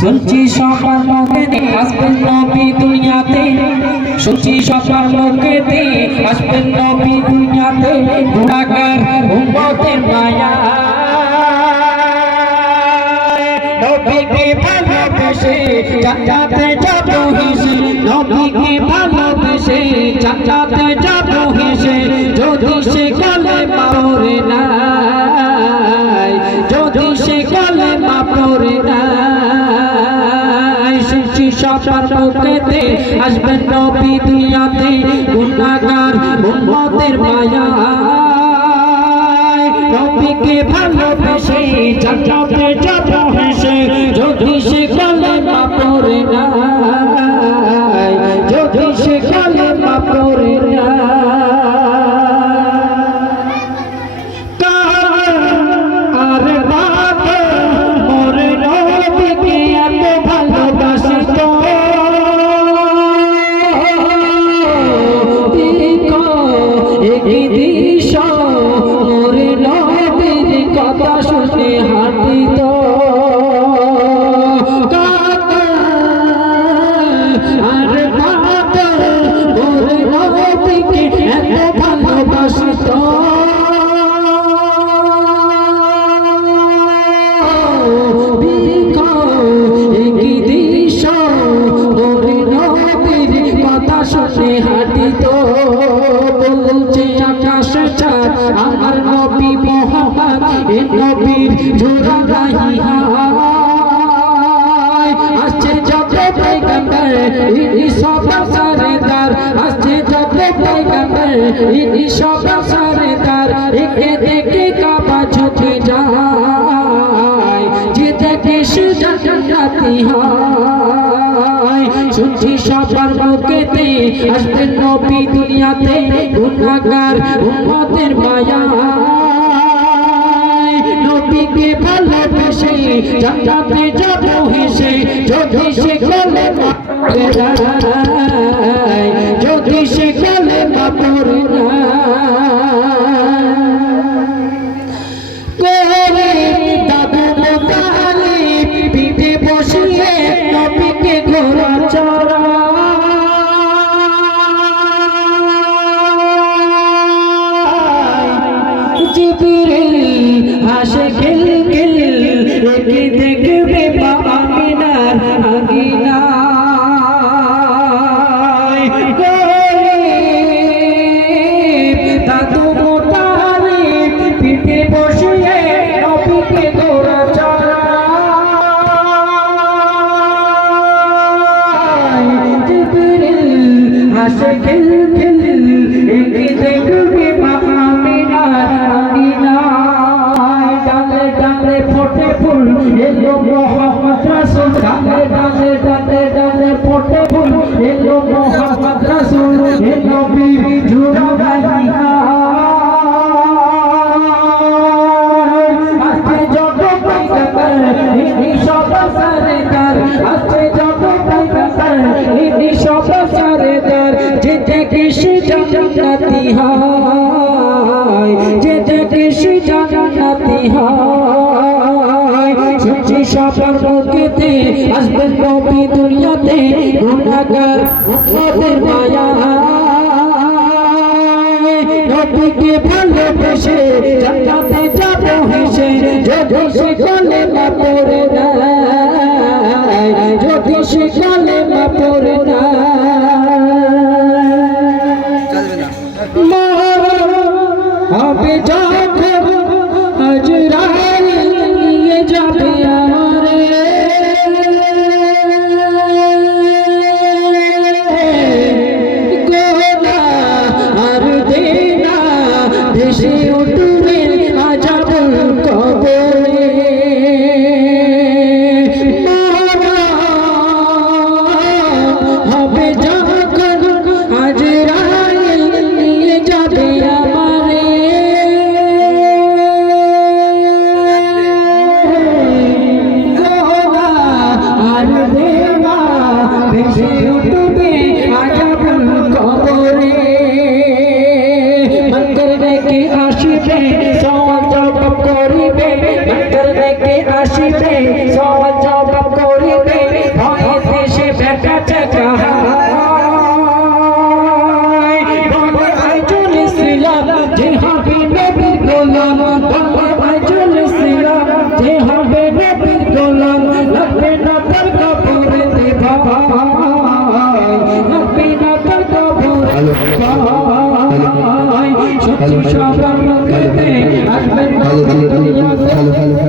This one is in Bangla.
শুনছি সবার মুখেতে আসবেন নবী দুনিয়াতে। শুনছি সবার মুখেতে আসবেন নবী দুনিয়াতে। গুণাগার উম্মতের মায়া। নবীকে ভালোবেসে জান্নাতে যাব হেসে, নবীকে ভালোবেসে জান্নাতে যাব হেসে, যদি সে শুনছি সবার মুখেতে আসবেন নবী দুনিয়াতে, গুণাগার উম্মতের মায়া নবীকে ভালোবেসে জান্নাতে যাব হেসে, যদি সে কালেমা পড়ে নাই हाथी तो নবীর জোড়া গাহি হায় আসছে যত পেগম্বর ইনি সব সরদার আসছে যত পেগম্বর ইনি সব সরদার একে দেখে কাবা ঝুঁকে যায় যে দেখে সে জান্নাতি হয় শুনছি সবার মুখেতে দুনিয়াতে গুণাগার উম্মতের মায়া নবীকে ভালোবেসে জান্নাতে যাব হেসে যদি সে কলে জিবরিল ফোটে ফুল এলো মোহাম্মদ রাসূল নবীর জুড়া গাইয়া আজকে যত পয়গম্বর ইনি সব সরদার আজকে যত পয়গম্বর ইনি সব নবী দুনিয়াতে গুণাগার উম্মতের মায়া নবীকে ভালোবেসে জান্নাতে যাব হেসে যদি সে কালেমা পড়ে নাই Çokçu şaban gıdı Akben bakı dünyası